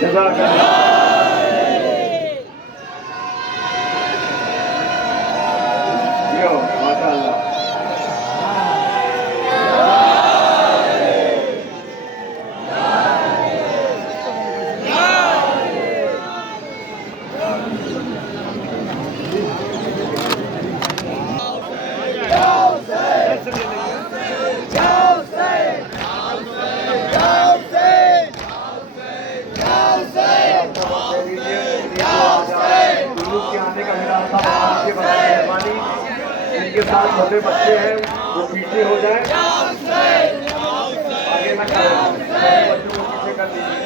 جزاک اللہ۔ ماشاء اللہ۔ ان کے ساتھ چھوٹے بچے ہیں وہ پیچھے ہو جائیں، آگے نہ کریں، بچوں کو پیچھے کر دیجیے۔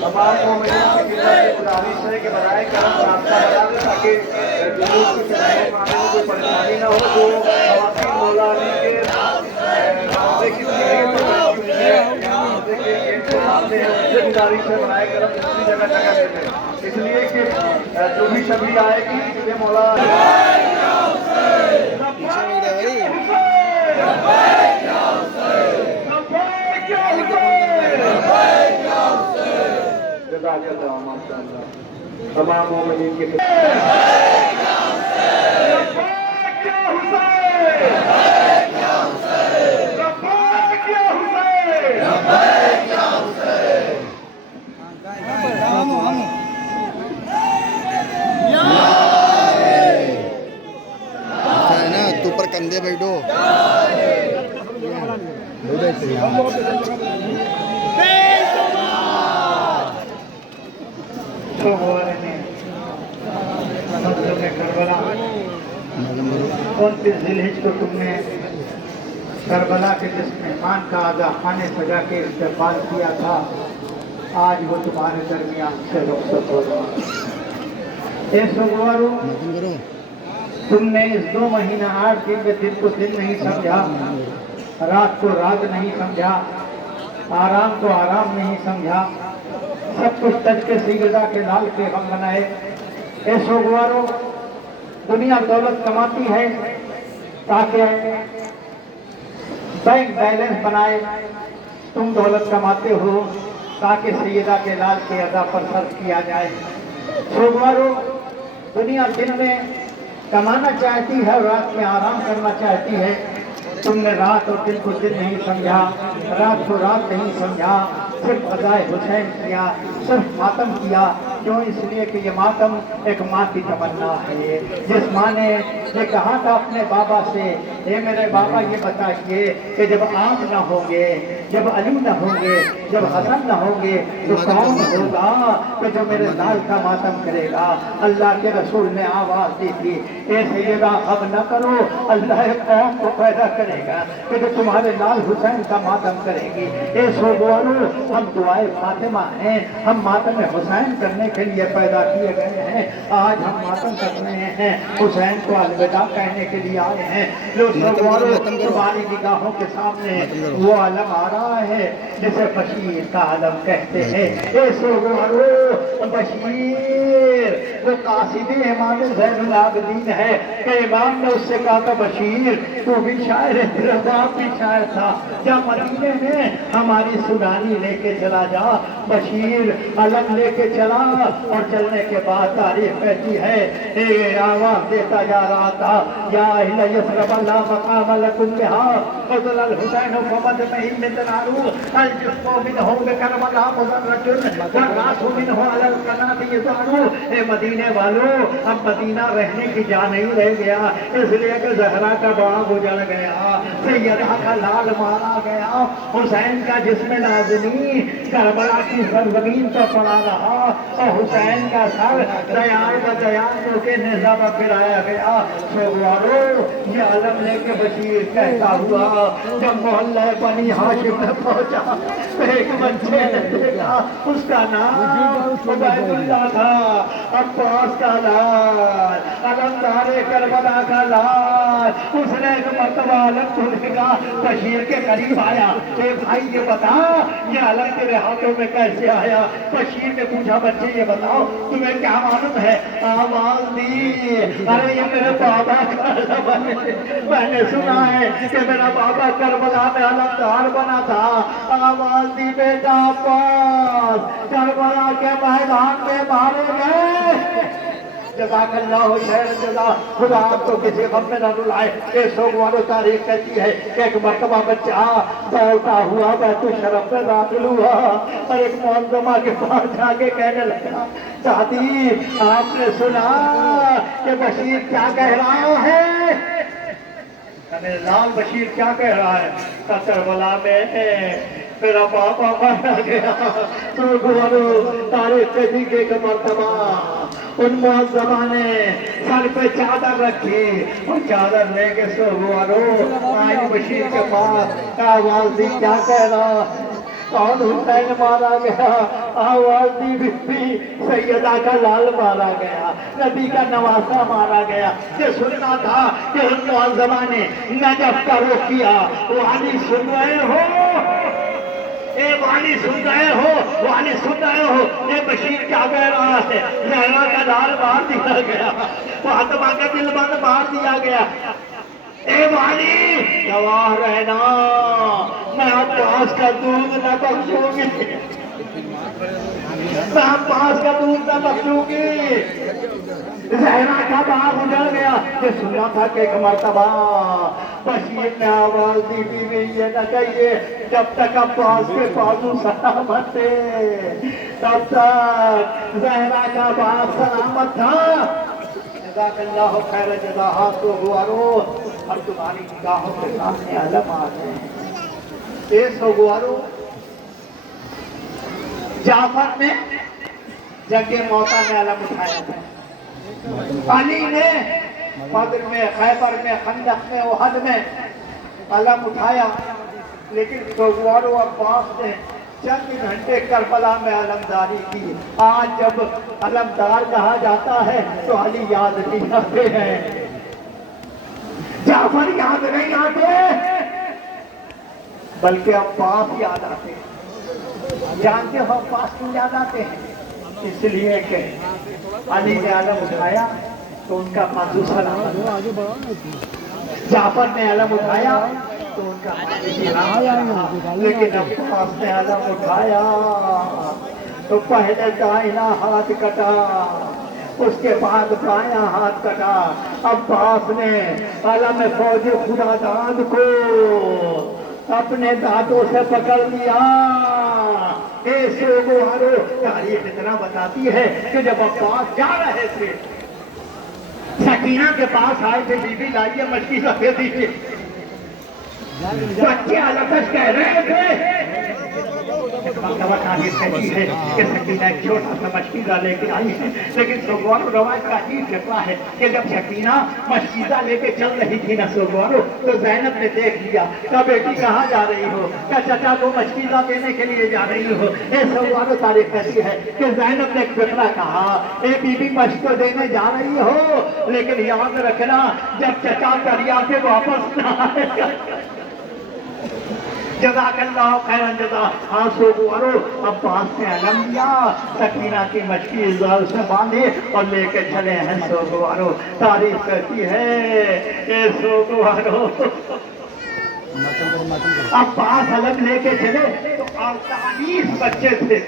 تمام مومنین کی خدمت سے گزارش ہے کہ برائے کرم راستہ بنا دیں تاکہ جلوس کے چلانے میں کوئی پریشانی نہ ہو۔ جو خواتین مولا علی کے راستے کی گزارش ہے برائے کرم دوسری جگہ جگہ دے دیں، اس لیے کہ جو بھی شبری آئے گی اسے مولا تمام مومنین کی تو پر کندھے بیٹھو کون سی ذیلحج کو تم نے کربلا کے جس مہمان کا آگاہ خانے سجا کے استقبال کیا تھا، آج وہ تمہارے درمیان سے رخصت ہو گیا۔ اے سوگوارو، تم نے اس 2 مہینہ 8 دن میں دن کو دن نہیں سمجھا، رات کو رات نہیں سمجھا، آرام کو آرام نہیں سمجھا، سب کچھ تج کے سیگردہ کے لال کے غم بنائے۔ اے سوگوارو، دنیا دولت کماتی ہے تاکہ بینک بیلنس بنائے، تم دولت کماتے ہو تاکہ سیدہ کے لال کے ادا پر صرف کیا جائے۔ سوگوارو، دنیا دن میں کمانا چاہتی ہے اور رات میں آرام کرنا چاہتی ہے، تم نے رات اور دن کو دن نہیں سمجھا، رات کو رات نہیں سمجھا، صرف قضائے حسین کیا، صرف ماتم کیا۔ کیوں؟ اس لیے کہ یہ ماتم ایک ماں کی تمنا ہے، جس ماں نے یہ کہا تھا اپنے بابا سے، اے میرے بابا یہ بتائیے کہ جب آپ نہ ہوں گے، جب علی نہ ہوں گے، جب حسن نہ ہوں گے تو کون ہوگا کہ جو میرے لال کا ماتم کرے گا؟ اللہ کے رسول نے آواز دی تھی، اے سیدہ اب نہ کرو، اللہ ایک قوم کو پیدا کرے گا کہ جو تمہارے لال حسین کا ماتم کرے گی۔ اے سوگوارو، ہم دعائے فاطمہ ہیں، ہم ماتم حسین کرنے کے لیے پیدا کیے گئے ہیں، آج ہم ماتم کر رہے ہیں، حسین کو الوداع کہنے کے لیے آئے ہیں۔ لو سوگوارو، تمہاری نگاہوں کے سامنے وہ عالم آ رہا ہے جسے بشیر کا عالم کہتے ہیں۔ اے سوگوارو، بشیر وہ قاصد امام زین العابدین ہے کہ امام نے اس سے کہا تھا بشیر تو بھی شاعر ہے، تیرا باپ بھی شاعر تھا، جا مدینے میں ہماری سنانی لے کے چلا جا۔ بشیر علم لے کے چلا اور چلنے کے بعد تاریخ کہتی ہے آواز دیتا جا رہا تھا، یا اہل یثرب لا مقام لکم بہا فضل الحسین فمد مہین تنارو الجسم منہ بکربلا مضرۃ والراس منہ علی القناۃ یزارو۔ اے مدینے والو، اب مدینہ رہنے کی جا نہیں رہ گیا، اس لیے کہ زہرا کا باغ اجڑ گیا، سیدہ کا لال مارا گیا، حسین کا جسم نازنی کربلا کی سرزمین پر پڑا رہا اور حسین کا سر دیان کے نیزہ پر پھرایا گیا۔ سوگوارو، یہ علم لے کے بشیر کہتا ہوا جب محلہ بنی ہاشم میں پہنچا، ایک بچے نے دیکھا، اس کا نام عبید اللہ تھا، عباس کا لال، علمدار کربلا کا لال۔ اس نے ایک مرتبہ علم کو دیکھا، بشیر کے قریب آیا، اے بھائی یہ بتا یہ علم تیرے ہاتھوں میں کیسے آیا؟ بشیر نے پوچھا بچے یہ بتاؤ تمہیں کیا معلوم ہے؟ آواز دی، ارے یہ میرے بابا کا علم ہے، میں نے سنا ہے کہ میرا بابا کربلا میں علمدار بنا تھا۔ آواز دی بیٹا عباس کربلا کے میدان میں مارے گئے۔ جزاک اللہ خیر جزا، خدا آپ کو کسی غم میں نہ رلائے۔ اے سوگوارو تاریخ کہتی ہے کہ ایک مرتبہ بچہ دوڑتا ہوا بیت الشرف میں داخل ہوا اور ایک معظمہ کے پاس جا کے کہنے لگا دادی آپ نے سنا کہ بشیر کیا کہہ رہا ہے؟ میرے لال بشیر کیا کہہ رہا ہے؟ کربلا میں میرا بابا مارا گیا۔ سوگوارو تاریخ کہتی کہ ایک مرتبہ ان معظمہ نے سر پہ چادر رکھی اور چادر لے کے سوگوارو آئی بشیر کے پاس۔ آواز دی کیا کہہ رہا؟ کون حسین مارا گیا؟ آواز دی بی بی سیدہ کا لال مارا گیا، نبی کا نواسہ مارا گیا۔ یہ سننا تھا کہ ان معظمہ نے نجف کا رخ کیا۔ والی سن رہے ہو؟ اے والی سن رہے ہو؟ والی سن رہے ہو؟ اے بشیر کیا کہہ رہا ہے؟ زہرا کا لال مار دیا گیا، فاطمہ کا دل بند مار دیا گیا۔ اے والی گواہ رہنا، میں عباس کا دودھ نہ بخشوں گی، میں عباس کا دودھ نہ بخشوں گی۔ زہرا کا باغ اجڑ گیا۔ یہ سنا تھا کہ ایک مرتبہ بشیر نے آواز دی بی بی یہ نہ کہیے جب تک عباس کے بازو سلامت تھے تب تک زہرا کا باغ سلامت تھا۔ جزاک اللہ خیر جزا۔ سوگوارو اب تمہاری نگاہوں کے سامنے علم آ گئے ہیں۔ اے سوگوارو جعفر نے جنگ موتا میں علم اٹھایا تھا، علی نے بدر میں، خیبر میں، خندق میں، احد میں علم اٹھایا، لیکن سوگوارو عباس نے چند گھنٹے کربلا میں علمداری کی۔ آج جب علمدار کہا جاتا ہے تو علی یاد نہیں آتے ہیں، جعفر یاد نہیں آتے، بلکہ عباس یاد آتے ہیں۔ جانتے ہو عباس کیوں یاد آتے ہیں؟ اس لیے کہ علی نے علم اٹھایا تو ان کا بازو سلامت، جعفر نے علم اٹھایا تو ان کا بازو سلامت، لیکن عباس نے علم اٹھایا تو پہلے دائنا ہاتھ کٹا، اس کے بعد بایاں ہاتھ کٹا۔ عباس نے علم فوج خدا داد کو اپنے دانتوں سے پکڑ لیا۔ اے سوگوارو تاریخ اتنا بتاتی ہے کہ جب عباس جا رہے تھے سکینہ کے پاس آئے تھے، بی بی لائیے مچھلی رکھے دیجیے، بچے علقش کہہ رہے تھے۔ تاریخ کہتی ہے کہ سکینہ ایک چھوٹا سا مشکیزہ لے کے آئی ہے، لیکن سوگوارو روایت کا عجیب فقرہ ہے کہ جب سکینہ مشکیزہ لے کے چل رہی تھی نا سوگوارو، تو زینب نے دیکھ لیا، کہا بیٹی کہاں جا رہی ہو؟ کہا چچا کو مشکیزہ دینے کے لیے جا رہی ہو۔ اے سوگوارو تاریخ کہتی ہے کہ زینب نے ایک فقرہ کہا، اے بی بی مشکو دینے جا رہی ہو، لیکن یاد رکھنا جب چچا دریا سے واپس نہ آئے گا۔ جزاک اللہ خیرا جزا۔ ہاں سوگوارو عباس نے علم لیا، سکینہ کی مچھلی زال سے باندھی اور لے کے چلے ہیں سوگوارو۔ تاریخ کہتی ہے اے سوگوارو عباس علم لے کے چلے تو 48 بچے تھے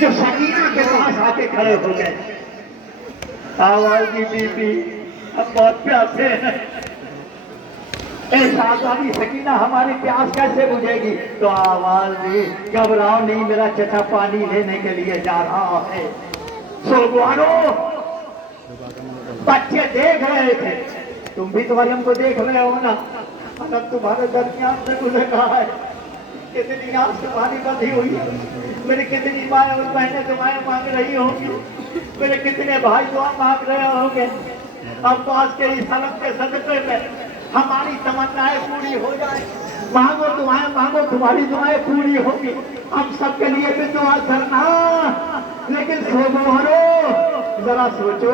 جو سکینہ کے پاس آ کے کھڑے ہو گئے۔ آواز دی بی بی اب بہت پیاسے ہیں، اے شہزادی سکینہ ہماری پیاس کیسے بجھے گی؟ تو آواز دی گھبراؤ نہیں، میرا چچا پانی لینے کے لیے جا رہا ہے۔ سوگوارو بچے دیکھ رہے تھے، تم بھی تو علم کو دیکھ رہے ہو نا، علم تمہارے درمیان سے گزر رہا ہے، کتنی آس تمہاری بندھی ہوئی ہے، میرے کتنی مائیں اور بہنیں دعائیں مانگ رہی ہوں گی، میرے کتنے بھائی دعا مانگ رہے ہوں گے۔ عباس کے اس علم کے صدقے میں ہماری تمنائیں پوری ہو جائیں، मांगो दुआएं मांगो, तुम्हारी दुआएं पूरी होगी। हम सबके लिए भी दुआ करना। लेकिन सोमवारो जरा सोचो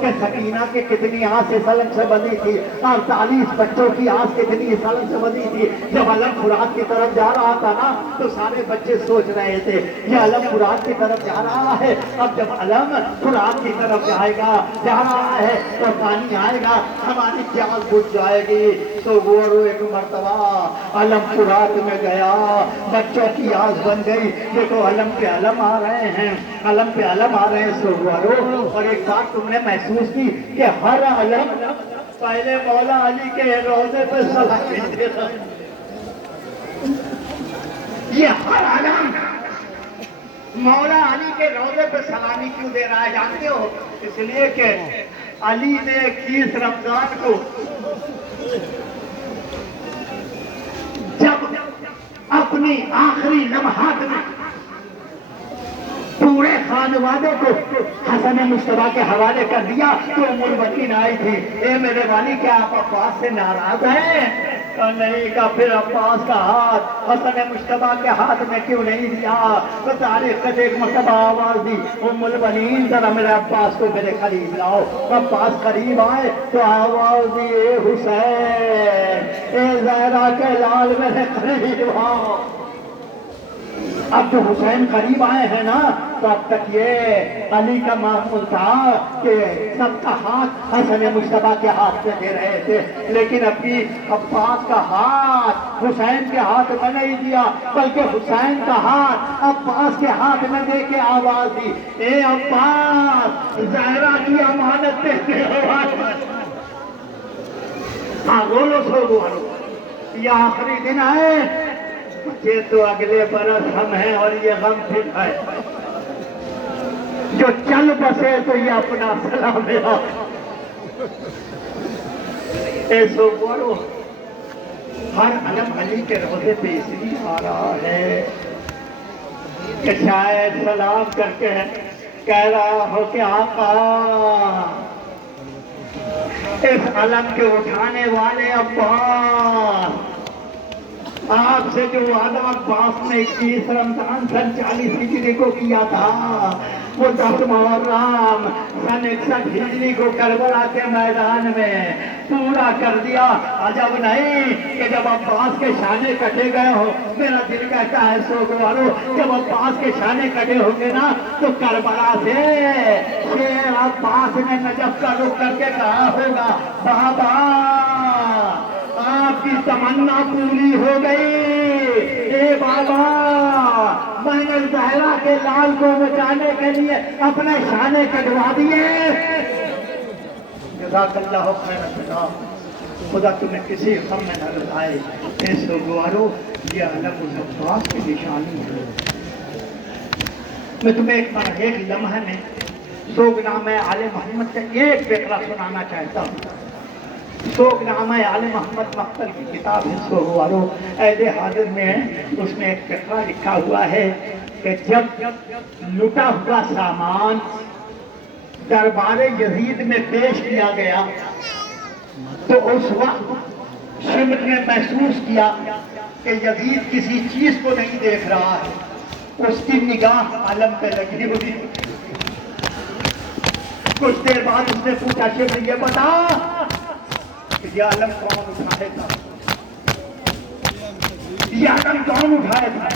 कि सकीना के कितनी आस इस अलम से बनी थी, 48 बच्चों की आस कितनी इस अलम से बनी थी। जब अलम फुरात की तरफ जा रहा था ना, तो सारे बच्चे सोच रहे थे ये अलम फुरात की तरफ जा रहा है। अब जब अलम फुरात की तरफ जा रहा है तो पानी आएगा, हमारी प्यास बुझ जाएगी। तो वो एक मर्तबा अलम फुरात में गया, बच्चों की आस बन गई। देखो अलम पे अलम आ रहे हैं, अलम पे अलम आ रहे हैं सोगवारो। और एक बात तुमने महसूस की कि हर अलम पहले मौला अली के रोज़े पे सलामी देता। ये हर अलम मौला अली के रोज़े पे सलामी क्यों दे रहा है जानते हो? इसलिए कि अली ने 21 रमजान को जब अपनी आखिरी लम्हात में पूरे खानवादे को हसन मुश्तबा के हवाले कर दिया तो उम्मुल बनीन आई थी, ए मेरे वाली क्या आप अब्बास से नाराज हैं? तो नहीं का फिर अब्बास का हाथ हसन मुश्तबा के हाथ में क्यों नहीं दिया? तो तारीख का एक मरतबा आवाज दी, उम्मुल बनीन जरा मेरे अब्बास को मेरे करीब लाओ। अब्बास करीब आए तो आवाज दी, ए हुसैन, ए ज़हरा के लाल मेरे करीब आओ। अब जो हुसैन करीब आए हैं ना, तो अब तक ये अली का मामूल था कि सबका हाथ हसन मुश्तबा के हाथ में दे रहे थे, लेकिन अभी अब्बास का हाथ हुसैन के हाथ में नहीं दिया, बल्कि हुसैन का हाथ अब्बास के हाथ में दे के आवाज दी, ए अब्बास, ज़हरा की अमानत देने वाले। हाँ बोलो सो बोलो, ये आखिरी दिन है, ये तो अगले बरस हम हैं और ये गम फिर है। जो चल बसे तो ये अपना सलाम मेरा। ऐसो बोलो, हर अलम अली के रोज़े पे इसलिए आ रहा है कि शायद सलाम करके कह रहा हो कि आका, इस अलम के उठाने वाले अब्बास, आपसे जो वादा अब्बास ने 21 रमजान सन 40 हिजरी को किया था, वो 10 मुहर्रम सन 61 हिजरी को करबला के मैदान में पूरा कर दिया। अजब नहीं कि जब अब्बास के शाने कटे गए हो, मेरा दिल कहता है सोगवारो, जब अब्बास के शाने कटे होंगे ना, तो करबला से शेर अब्बास ने नजफ का रुख करके कहा होगा, बाबा आपकी तमन्ना पूरी हो गई, ए बाबा, मैंने ज़हरा के लाल को बचाने के लिए अपने शाने कटवा दिए। जज़ाकल्लाहु खैरन, खुदा तुम्हें किसी गम में न लगाए। ऐसो गुआरो, ये अलम उस अब्बास की निशानी है। मैं तुम्हें एक लम्हे में सोगनामे आले मोहम्मद का एक फ़िक्रा सुनाना चाहता हूँ। सोगनामा आले मोहम्मद मख्तल की किताब है सोगवारो, ऐदे हाजिर में है, उसमें एक फ़िक्रा लिखा हुआ है कि जब लुटा हुआ सामान दरबारे यजीद में पेश किया गया, तो उस वक्त शिमर ने महसूस किया कि यजीद किसी चीज को नहीं देख रहा है, उसकी निगाह आलम पे लगी हुई। कुछ देर बाद उसने पूछा, शिमर ये बता ये आलम कौन उठाए था, ये आलम कौन उठाए था?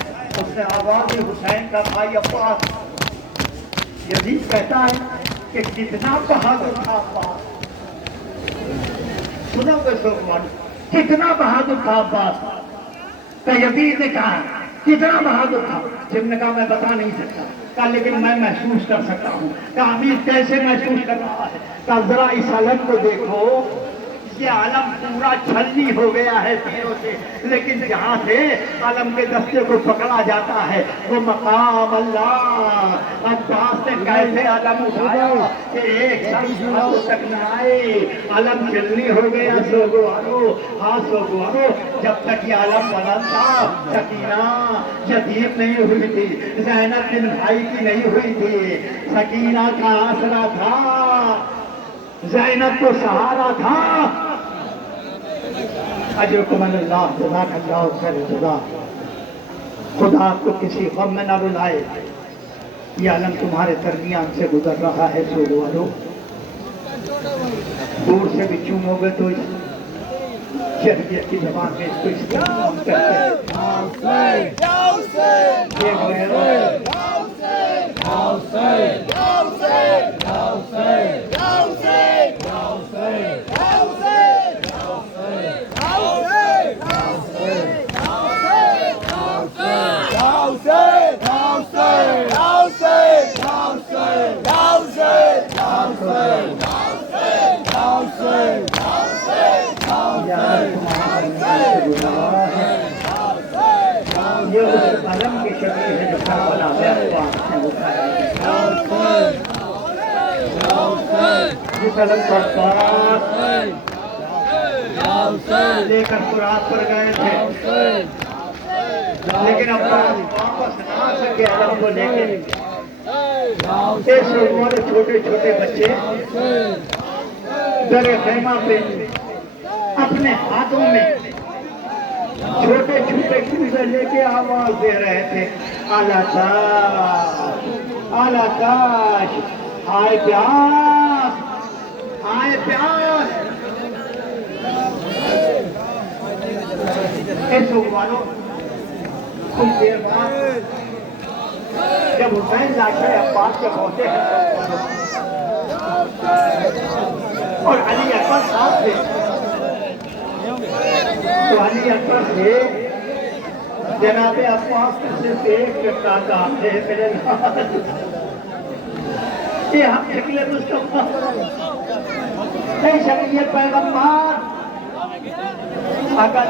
उसने आवाज हुसैन का भाई अब्बास। यजीद कहता है कि कितना बहादुर था अब्बास, सुनोगे सोगवार, कितना बहादुर था अब्बास। तो यजीद ने कहा कितना बहादुर था? जिसने कहा मैं बता नहीं सकता, कहा लेकिन मैं महसूस कर सकता हूँ। कहा अमीर कैसे महसूस कर रहा है? कहा जरा इस आलम को देखो, ये आलम पूरा छलनी हो गया है तीरों से, लेकिन जहाँ से आलम के दस्ते को पकड़ा जाता है वो मकाम अल्लाह। अब्बास ने कैसे आलम उठाया कि एक शख्स तक न आए, आलम छलनी हो गया। सोगवारो, हाँ सोगवारो, जब तक ये आलम बुलंद था, सकीना यतीम नहीं हुई थी, ज़ैनब बिन भाई की नहीं हुई थी, सकीना का आसरा था, ज़ैनब को सहारा था। अजरकुम अल्लाह जज़ाकल्लाह खैर जज़ा। खुदा आपको किसी गम में ना रुलाए। ये आलम तुम्हारे दरमियान से गुजर रहा है सोगो वालों। दूर से भी चूमोगे तो शरीयत की ज़बान में इसको इस्तेमाल करते ये उस अलम की शक्ल है जो करबला में आपको आँख में उठाया। जिस अलम को अब्बास लेकर फुरात पर गए थे, लेकिन अब्बास वापस ना सके अलम को लेके। इस उम्र छोटे छोटे बच्चे दरे खैमा पे अपने हाथों में छोटे छोटे चूजे लेके आवाज दे रहे थे, आला काश, आला काश, आए प्यास, आए प्यास। ऐसे वालों कुछ देर बाद जब हुसैन जाके अब्बास के पहुंचे हैं और अली अकबर साथ थे, तो अली अकबर से जनाबे अब्बास से देख के कहा है मेरे लाल, ये हम निकले मुस्तफा नहीं शकील पैगंबर। अगर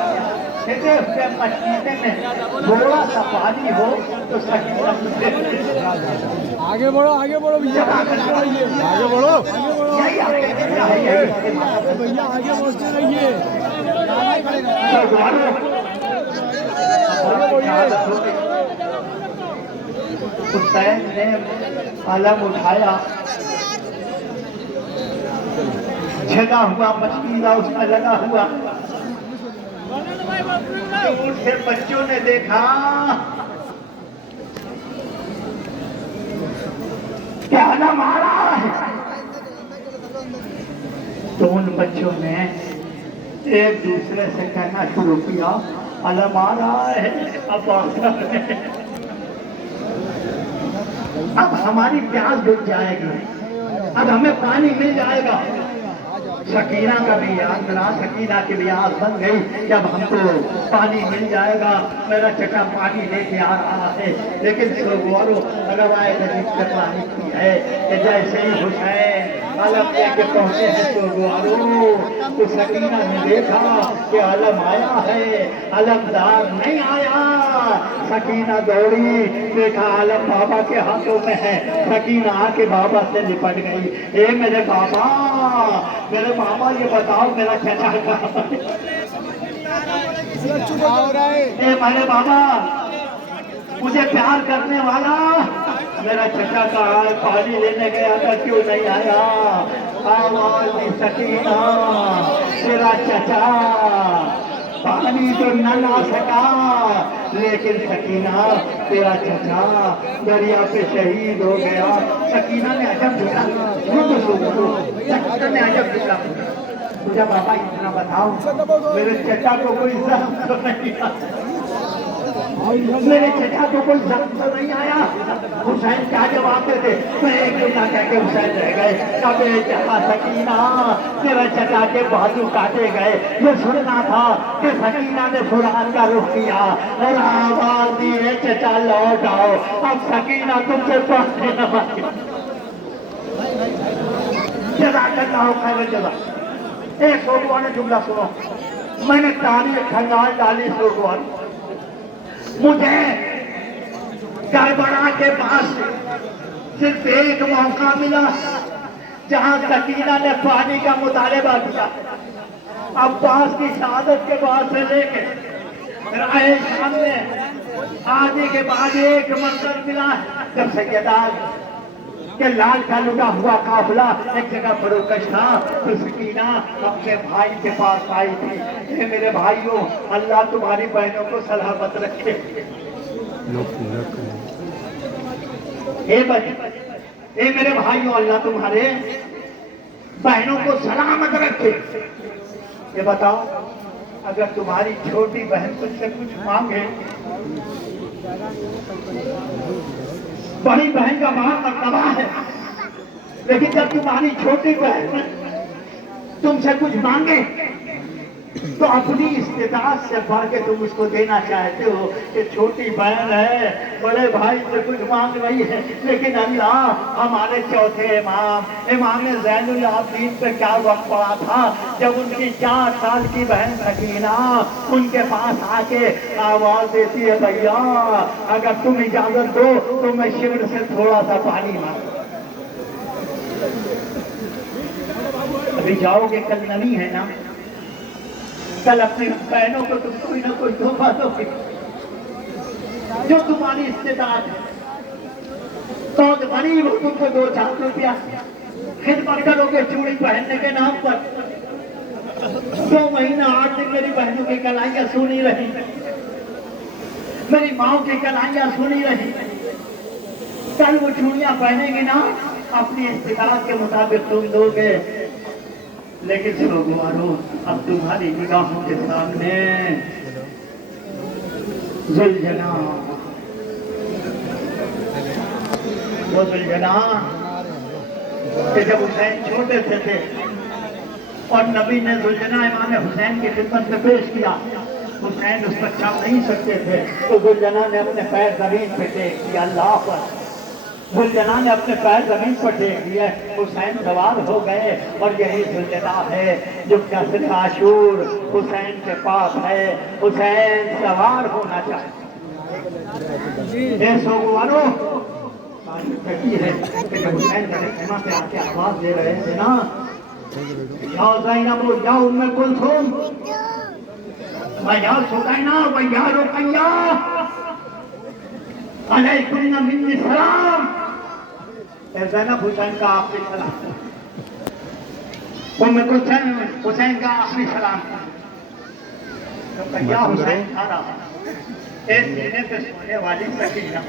छिपे हुए मशीने में थोड़ा सा पानी हो तो आगे बढ़ो भैया, आगे बढ़ो भैया, आगे बढ़ते रहिए। हुसैन ने अलम उठाया, झगा हुआ मशकीला उसमें लगा हुआ। दूर से बच्चों ने देखा क्या अलम आ रहा है, तो उन बच्चों ने एक दूसरे से कहना शुरू किया, अलम आ रहा है, अब आ रहा है। अब हमारी प्यास बुझ जाएगी, अब हमें पानी मिल जाएगा। सकीना का भी याद बना, सकीना की भी आस बन गई कि अब हमको पानी मिल जाएगा, मेरा चचा पानी लेके आ रहा है। लेकिन सोगवारों रवायत से पानी की है कि जैसे ही हुसैन अलम लेके पहुंचे हैं सोगवारों, तो सकीना ने देखा कि अलम आया है, अलमदार नहीं आया। सकीना दौड़ी, देखा अलम बाबा के हाथों में है। सकीना आके बाबा से लिपट गई, ए मेरे बाबा, मेरे बाबा ये बताओ मेरा चचा कहाँ है? ए मेरे बाबा, मुझे प्यार करने वाला मेरा चचा कहाँ है? पानी लेने गया था, क्यों नहीं आया? आवाज दी सकीना, तेरा चचा पानी तो न ला सका, लेकिन सकीना तेरा चचा दरिया पे शहीद हो गया। सकीना ने अजब पूछा, सकीना ने अजब पूछा, मुझे बाबा इतना बताओ, मेरे चचा को कोई जख्म तो नहीं आया? मेरे चचा को कोई जख्म तो नहीं आया? हुसैन क्या जवाब देते? मैं एक ना कह के हुसैन रह गए, कबे जहाँ सकीना तेरा चचा के बाजू काटे गए। ये सुनना था कि सकीना ने फुरात का रुख किया और आवाज दी, है चचा लौट आओ, अब सकीना तुमसे पहुंचने न पाएगी। जज़ा करना हो खैर जज़ा। एक सोगवान ने जुमला सुनो, मैंने तारीख खंगाल डाली सोगवान, मुझे करबला के पास सिर्फ एक मौका मिला जहां सकीना ने पानी का मुतालबा किया। अब्बास की शहादत के बाद से लेके राहे सामने आने के बाद एक मंजर मिला जब सैयदा کہ لال کا لٹا ہوا قافلہ ایک جگہ فروکش تھا تو سکینہ اپنے بھائی کے پاس آئی تھی کہ میرے بھائیوں اللہ تمہاری بہنوں کو سلامت رکھے. اے میرے بھائیوں اللہ تمہارے بہنوں کو سلامت رکھے. یہ بتاؤ اگر تمہاری چھوٹی بہن تم سے کچھ مانگے, بڑی بہن کا بہت مرتبہ ہے, لیکن جب تمہاری چھوٹی بہن تم سے کچھ مانگے تو اپنی استطاعت سے بڑھ کے تم اس کو دینا چاہتے ہو کہ چھوٹی بہن ہے, بڑے بھائی سے کچھ مانگ رہی ہے. لیکن اللہ ہمارے چوتھے امام زین العابدین پہ کیا وقت پڑا تھا جب ان کی 4 سال کی بہن سکینہ ان کے پاس آ کے آواز دیتی ہے بھیا اگر تم اجازت دو تو میں شیور سے تھوڑا سا پانی مانگوں. ابھی جاؤ گے کل نہیں ہے نا, کل اپنی بہنوں کو تم کوئی نہ کوئی تحفہ دو گے جو تمہاری استطاعت ہے. تو غریب ہو تم کو 2-4 روپیہ خدمت کرو گے چوڑی پہننے کے نام پر. 2 مہینہ 8 دن میری بہنوں کی کلائیاں سنی رہی, میری ماں کی کلائیاں سنی رہی. کل وہ چوڑیاں پہنیں گے نا اپنی استطاعت کے مطابق تم دو گے, لیکن سوگوارو اب تمہاری نگاہوں کے سامنے ذوالجنا, وہ ذوالجنا کہ جب حسین چھوٹے سے تھے اور نبی نے ذوالجنا امام حسین کی خدمت میں پیش کیا, حسین اس پر چل نہیں سکتے تھے تو ذوالجنا نے اپنے پیر زمین پہ ٹیک دیا. اللہ پر ذوالجنا نے اپنے پیر زمین پر ٹیک دیا, حسین سوار ہو گئے. اور یہی ذوالجنا ہے جو کثر عاشور حسین کے پاس ہے, حسین سوار ہونا چاہتے. اے سوگوارو کہتی ہے کہ جب حسین میرے خیمہ پہ آ کے آواز دے رہے تھے نا یا زینب یا ام کلثوم ویا سکینہ ویا رقیہ علیکم منی السلام, اے زینب حسین کا آخری سلام, ام کلثوم حسین کا آخری سلام. رقیہ حسین کھا رہا, اے سینے پہ سونے والی سکینہ,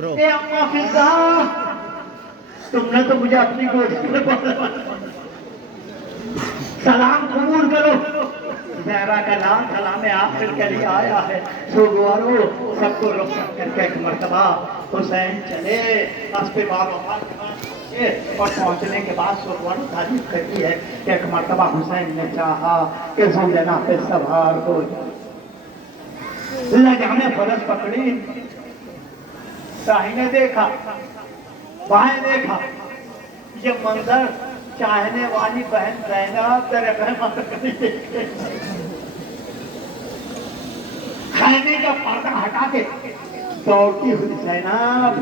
اے اما فضا تم نے تو مجھے اپنی گوشت میں پکڑا, سلام قبول کرو. زہرا کا نام سلام آخر کے لیے آیا ہے. سوگوارو سب کو رخصت کر کے ایک مرتبہ حسین چلے اسپِ بار وفات کے بعد اور پہنچنے کے بعد سوگوارو تعریف کرتی ہے کہ ایک مرتبہ حسین نے چاہا کہ ذوالجنا پہ سوار ہو جائے. لگانے فرض پکڑی, داہنے دیکھا بائیں دیکھا, یہ منظر چاہنے والی بہن زینب تیرے رحمت کرنے دیکھے, خیمے کا پردہ ہٹا کے دوڑتی ہوئی زینب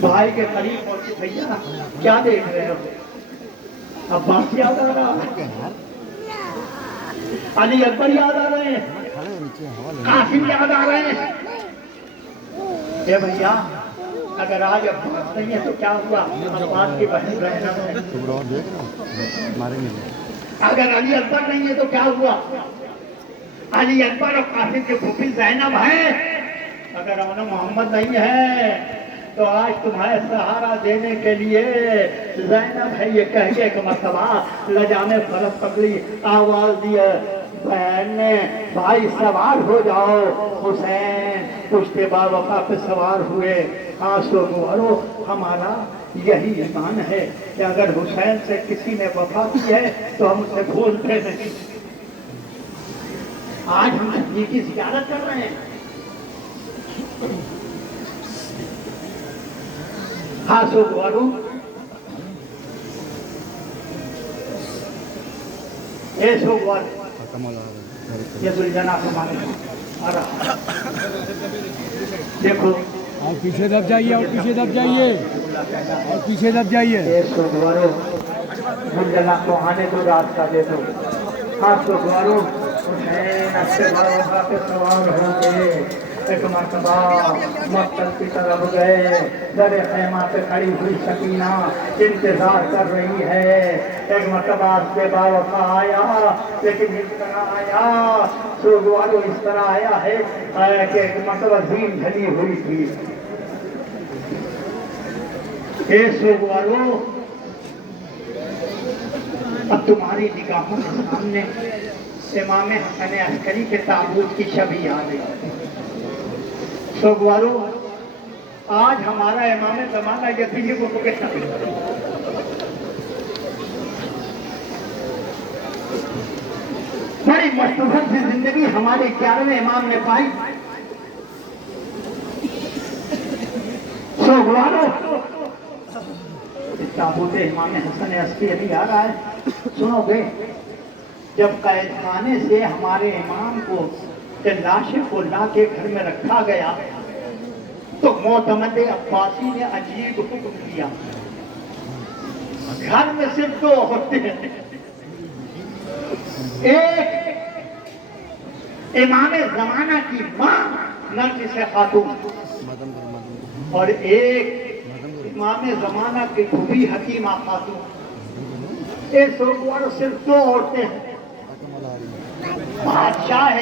بھائی کے قریب پہنچی. بھیا کیا دیکھ رہے ہو؟ عباس یاد آ رہا ہے, علی اکبر یاد آ رہے ہیں, قاسم یاد آ رہے ہیں. اے بھیا اگر آج عباس نہیں ہے تو کیا ہوا؟ عباس کی بہن زینب ہے. اگر علی اکبر نہیں ہے تو کیا ہوا؟ علی اکبر اور قاسم کے پھوپھی زینب ہے. اگر امن محمد نہیں ہے تو آج تمہارے سہارا دینے کے لیے زینب ہے. یہ کہہ کے ایک مرتبہ لجامے فرض پکڑی, آواز دی بہن نے بھائی سوار ہو جاؤ. حسین پشتے با وفا پہ سوار ہوئے. ہاں سوگوارو ہمارا یہی ایمان ہے کہ اگر حسین سے کسی نے وفا کی ہے تو ہم اسے بھولتے نہیں. آج ہم نبی کی زیارت کر رہے ہیں. ہاں سوگوارو اے سوگوارو یہ ذوالجنا کو مانے دیکھو اور پیچھے دب جائیے, اور پیچھے دب جائیے, اور پیچھے دب جائیے. اے سوگوارو ذوالجنا کو آنے کو راستہ دے دو. ہاں سوگوارو حسین اپنے بھائی پہ سوار ہو گئے. एक मरतबा मक्तल की तरफ गए, दरे खैमा पे खड़ी हुई सकीना इंतजार कर रही है। एक मरतबा उसके बावफा आया, लेकिन इस तरह आया सोगवारो, इस तरह आया है कि एक मरतबा जीन ढली हुई थी। ए सोगवारो, अब तुम्हारी निगाहों के सामने इमाम हसन अस्करी के ताबूत की छवि आ गई। सोगवारो, आज हमारा इमाम ज़माना यतीम को कितना बड़ी मस्तूफत सी जिंदगी हमारे 11वें इमाम ने पाई। सोगवारो, इस ताबूत इमाम हसन अस्करी आ रहा है, सुनोगे? जब कैद खाने से हमारे इमाम को लाशें को लाके घर में रखा गया तो मोतमद अब्बासी ने अजीब हुक्म दिया, घर में सिर्फ 2 होते हैं, एक इमाम ज़माना की मां नरगिस खातून और एक इमाम ज़माना की फूफी हकीमा खातून। ये सोगवारो सिर्फ 2 औरतें हैं। बादशाह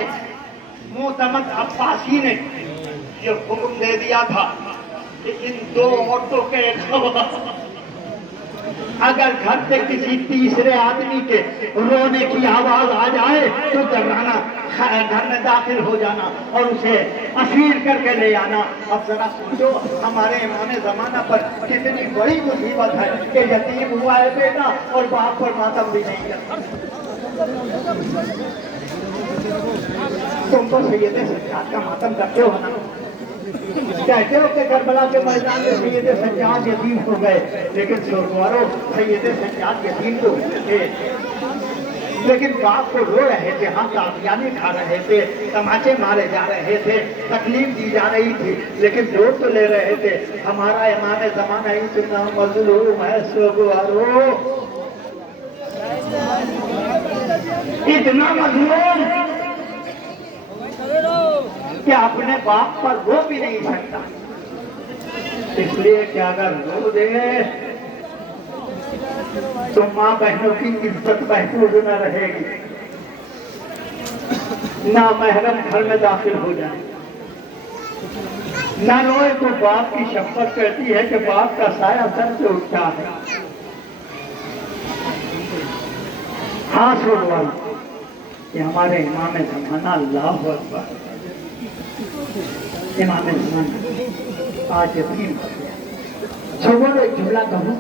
मोतमद अब्बासी ने ये हुक्म दे दिया था कि इन 2 औरतों के अलावा अगर घर से किसी तीसरे आदमी के रोने की आवाज आ जाए तो डराना, घर में दाखिल हो जाना और उसे असीर करके ले आना। अब जरा सोचो हमारे इमाम ज़माना पर कितनी बड़ी मुसीबत है कि यतीम हुआ है बेटा और बाप पर मातम भी नहीं करता। तुम तो सैयदे सज्जाद का मातम करते हो ना, कहते हो कि करबला के मैदान में सैयदे सज्जाद यतीम हो गए, लेकिन सोगवारो सैयदे सज्जाद यतीम तो थे, लेकिन बाप को रो रहे थे, हम कामयाबी खा रहे थे, तमाचे मारे जा रहे थे, तकलीफ दी जा रही थी, लेकिन रो तो ले रहे थे। हमारा इमाम ज़माना इतना मज़लूम है सोगवारो, इतना मज़लूम कि अपने बाप पर रो भी नहीं सकता, इसलिए कि अगर रो दे तो माँ बहनों की इज्जत महफूज न रहेगी, ना महरम घर में दाखिल हो जाए, ना रोए तो बाप की शपथ कहती है कि बाप का साया सर से उठता है। हाँ सोगवारो, ये हमारे इमाम ज़माना, अल्लाहु अकबर, इमाम ज़माना आज यतीम हो गया। सोगवारो, एक जुमला कहूँ,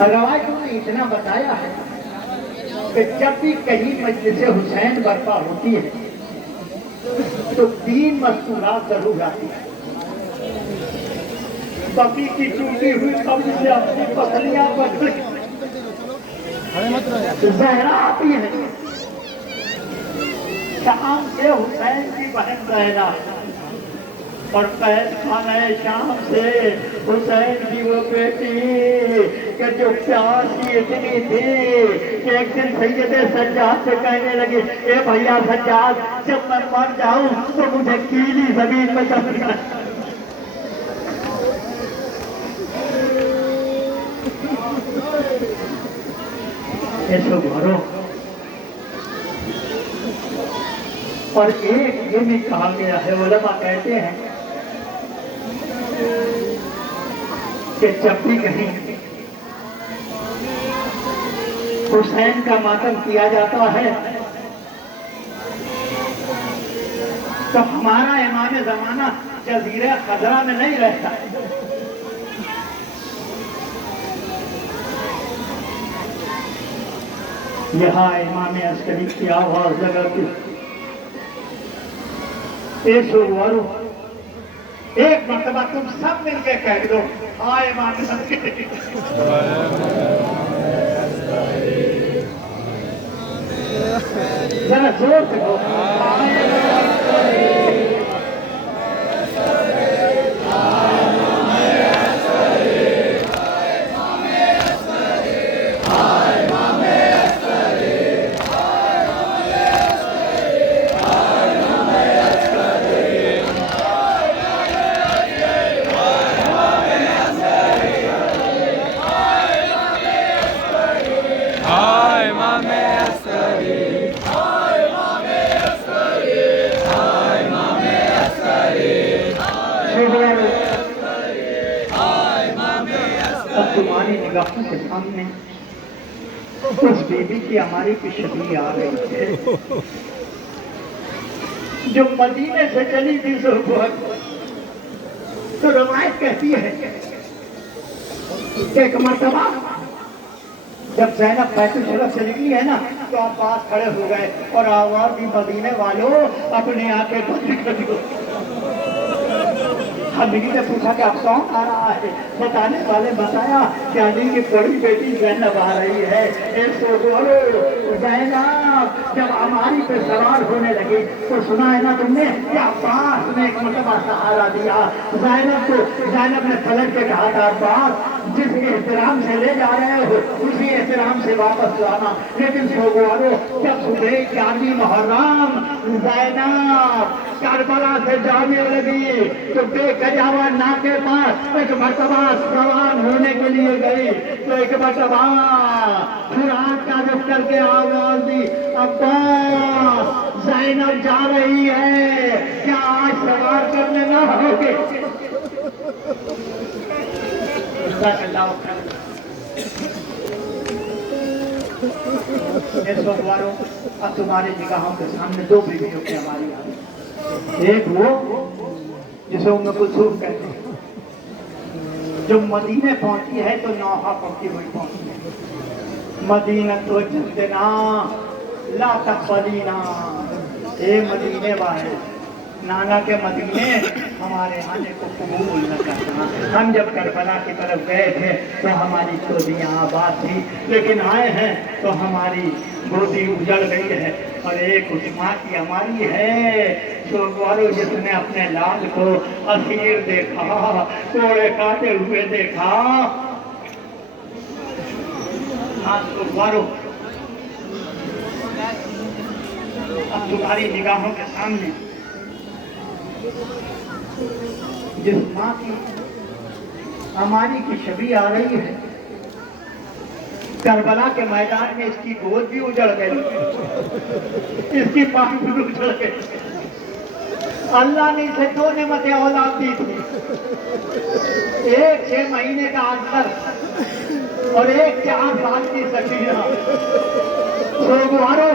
रवायतों ने इतना बताया है कि जब भी कहीं मजलिस हुसैन बर्पा होती है तो 3 मस्तूरात जरूर आती है। बकरी की टूटी हुई कब्र से अपनी पसलियां पर ज़हरा आती है, शाम से हुसैन की बहन ज़हरा, और कैद खाने शाम से हुसैन की वो बेटी कि जो प्यासी इतनी थी कि एक दिन सैयदे सज्जाद से कहने लगी, ए भैया सज्जाद, जब मैं मर जाऊं तो मुझे गीली जमीन में दफना। ऐसो घरों और एक ये भी कहा गया है, उलमा कहते हैं कि जब भी कहीं हुसैन का मातम किया जाता है तो हमारा इमाम ज़माना जज़ीरे खज़रा में नहीं रहता, यहाँ इमाम अस्करी की आवाज लगाती। सोगवारो, एक मरतबा तुम सब मिलके कह दो, हाँ इमाम अस्करी, जरा जोर से कहो, हाँ इमाम अस्करी। तुम्हारी निगाहों के सामने उस बीबी की हमारी की शबीह आ रही है जो मदीने से चली थी तो रवायत कहती है कि एक मर्तबा जब ज़ैनब बैतुल शरफ से निकली है ना तो आप पास खड़े हो गए और आवाज दी मदीने वालों अपने आंखें बंद कर दो। अली ने पूछा कि आप कौन आ रहा है? बताने वाले बताया कि अली की बड़ी बेटी ज़ैनब आ रही है। ज़ैनब जब हमारी पे सवार होने लगी तो सुना है ना तुमने कि अब्बास ने एक मरतबा सहारा दिया ज़ैनब को। ज़ैनब ने पलट के कहा था अब्बास जिस एहतराम से ले जा रहे हो उसी एहतराम से वापस लाना। लेकिन सोगवारो जब सुबह 11वीं मुहर्रम ज़ैनब करबला से जाने लगी तो बेगजावा नाके पास एक मरतबा सवार होने के लिए गई तो एक मरतबा खुरान का जब करके आवाज दी अब्बास ज़ैनब जा रही है क्या आज सवार करने ना होगे? अब तुम्हारी निगाहों के सामने दो बीवियों की हमारी आ गई। एक वो जिसे उम्मे कुलसूम कहते हैं जो मदीने पहुंची है तो नौहा पहुंची हुई पहुंची है। मदीना तो जिंदना ला तकबलीना ए मदीने वाले नाना के मदीने हमारे आने को कबूल न करना। हम जब करबला की तरफ गए थे तो हमारी गोदियाँ आबाद थी लेकिन आए हैं तो हमारी गोदी उजड़ गई है। और एक उस्मा की हमारी है सोगवारो जिसने अपने लाल को असीर देखा कोड़े काटे हुए देखा। हाँ सोगवारो अब तुम्हारी निगाहों के सामने जिस माँ की हमारी की छवि आ रही है करबला के मैदान में इसकी गोद भी उजड़ गई इसकी पाँव भी उजड़ गई। अल्लाह ने इसे दो नेमतें औलाद दी थी एक 6 महीने का आंसर और एक 4 साल की सकीना। सोगवारो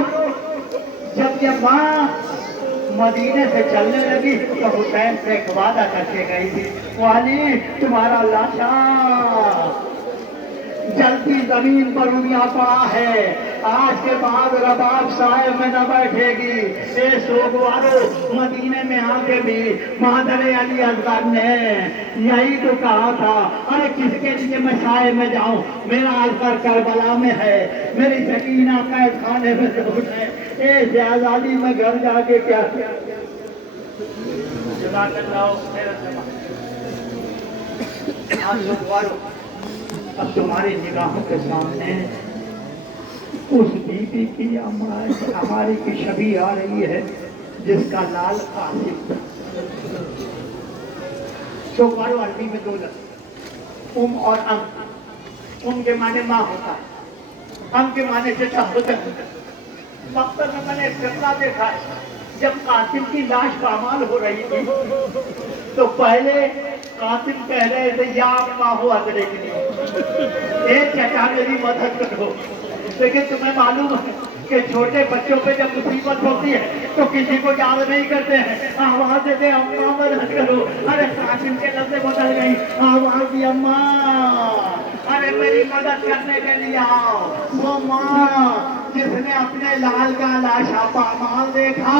जब ये माँ मदीने से चलने लगी तो हुसैन से एक वादा करके गई थी वाली तुम्हारा लाशा जलती जमीन पर उड़िया पड़ा है आज के बाद रबाब साहिब में न बैठेगी। ए सोगवारो मदीने में आके भी मादरे अली असगर ने यही तो कहा था अरे किसके लिए मैं साहिब में जाऊं मेरा असगर करबला में है मेरी सकीना कैद खाने में दूर है। ए ज़ियादाली में घर जाके क्या अब तुम्हारी निगाहों के सामने उस बीबी की हमारी की छवि आ रही है जिसका लाल कासिम था। सोगवारो अरबी में 2 लफ्ज़ और अम के माने माँ होता है अम के माने चचा होता है। मकसद में मैंने फिरका देखा जब कासिम की लाश पामाल हो रही थी तो पहले कासिम कह रहे थे या अम्मा हो अदरे के लिए एक चचा मेरी मदद करो। लेकिन तुम्हें मालूम है कि छोटे बच्चों पे जब मुसीबत होती है तो किसी को याद नहीं करते हैं आवाज देते अम्मा मदद करो। अरे कासिम के लफ्ज़ बदल गई आवाज दी अम्मा अरे मेरी मदद करने के लिए आओ। वो माँ जिसने अपने लाल का लाशा पामाल देखा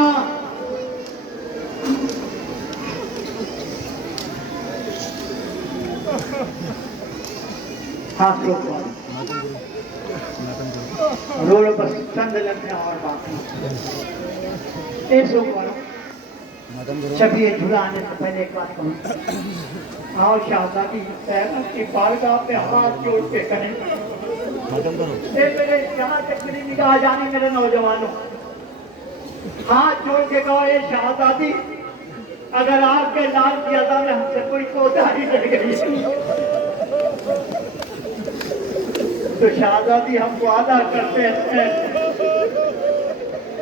हाथ रोको रोड बस चंद लम्हे और बाकी छवि झुलाने से पहले एक बात कहूँ आओ शाहजादी ज़ैनब की बारगाह पे हाथ जोड़ के करें मेरे यहाँ तक मेरी निगाह जानी मेरे नौजवानों हाथ जोड़ के कहो ये शाहजादी अगर आपके लाल की अदा में हमसे कोई कोताही रह गई तो शाहजादी हम वादा करते हैं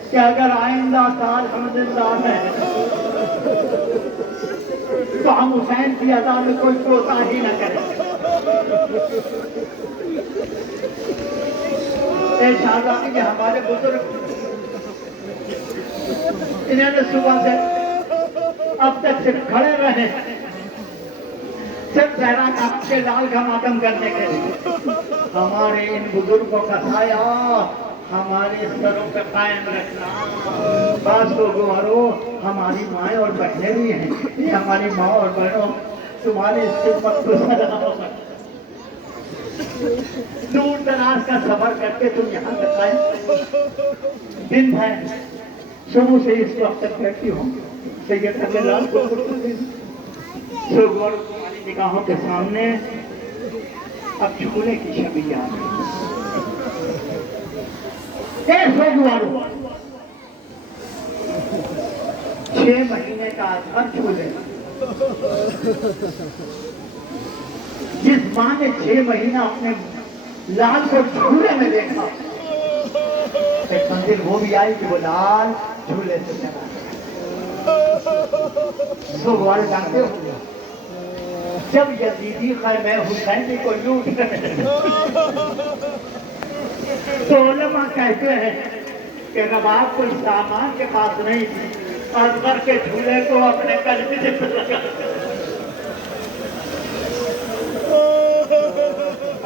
कि अगर आइंदा साल हम जिंदा हैं तो हम हुसैन की अदा में कोई कोताही न करें। शाहजादी में हमारे बुजुर्ग इन्होंने सुबह से अब तक सिर्फ खड़े रहे, सिर्फ जहरा के लाल का मातम करने के लिए। हमारे इन बुजुर्गों का साया हमारे सरों पे कायम रखना। बस लोगों, हमारी माएँ और बहनें भी हैं, हमारी माँ और बहनों, तुम्हारी खिदमत को सलाम। दूर दराज का सफर करके तुम यहाँ तक आए, दिन है, सुबह से इस वक्त तक बैठी हो, सैयद के लाल को तुम्हारी निगाहों के सामने अब झूले की छवि आ रही है। 6 महीने का घर झूले, जिस माँ ने 6 महीना अपने लाल को झूले में देखा, एक मंदिर वो भी आई कि वो लाल झूले से चला। सुगवार जानते हो, जब यजीदी खैमे हुसैनी को लूट रहे तो उलमा कहते हैं कि नवाब कोई सामान के पास नहीं थी, अजगर के झूले को अपने कलमे पे लगा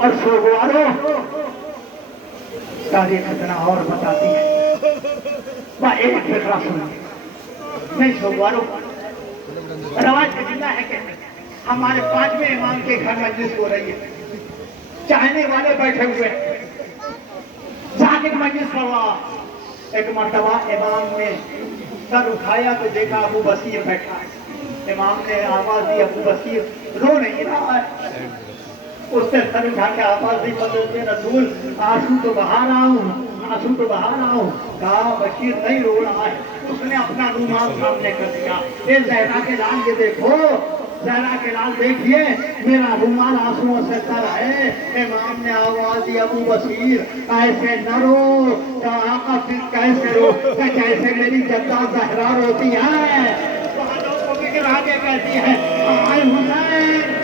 और सोगवारों तारीख इतना और बताती है। वह एक फिक्रा सुनिए, नहीं सोगवारों, रवाज जिंदा है कि हमारे 5वें इमाम के घर मजलिस हो रही है, चाहने वाले बैठे हुए, जाके मजलिस करवा। एक मर्तबा इमाम ने सर उठाया तो देखा अबू बसीर बैठा है। इमाम ने आवाज दी, अबू बसीर रो नहीं रहा है। उसने सर उठा के आवाज दी, बदलते रसूल आंसू तो बहा रहा हूँ, आंसू तो बहा रहा हूँ। कहा बशीर नहीं रो रहा है। उसने अपना रुमाल सामने कर दिया, ये जहरा के लाल ये देखो, जहरा के लाल देखिए, मेरा रुमाल आंसुओं से तर है। इमाम ने आवाज दी, अबू बशीर ऐसे न रो। आका फिर कैसे रो, कैसे मेरी जद्दा जहरा रोती है, लोगों के आगे कहती है आए हुसैन।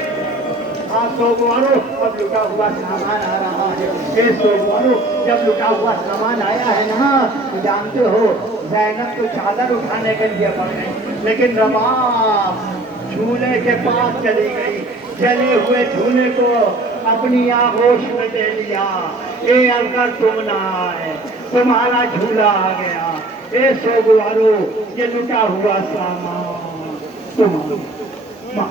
सोगवारो अब लुटा हुआ सामान आ रहा है। ये सोगवारो जब लुटा हुआ सामान आया है ना, जानते हो ज़ैनब तो चादर उठाने के लिए पड़ गई, लेकिन रबाब झूले के पास चली गई, जले हुए झूले को अपनी आगोश में दे लिया। ये अगर तुम ना आए, तुम्हारा झूला आ गया। ये सोगवारो ये लुटा हुआ सामान तुम्हारा।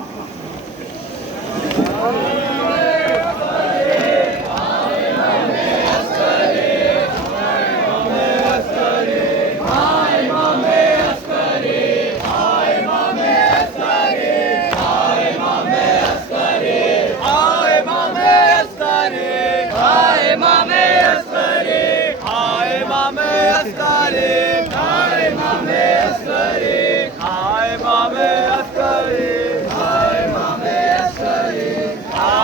Hi,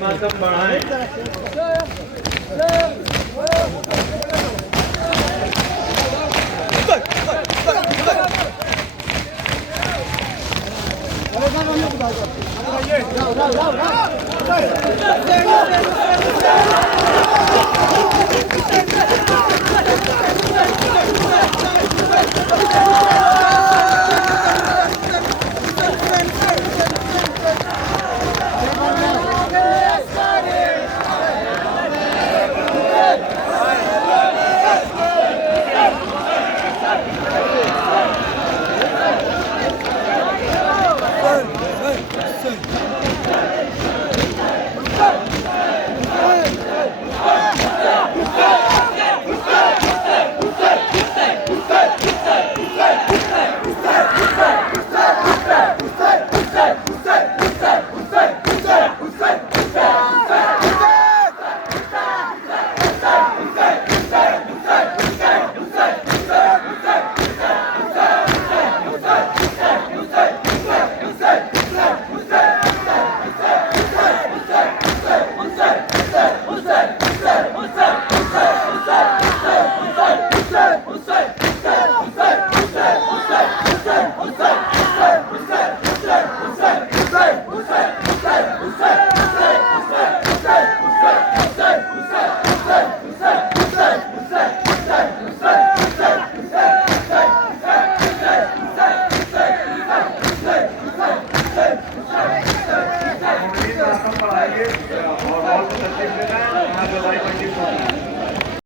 मातम बढ़ाएं। जाओ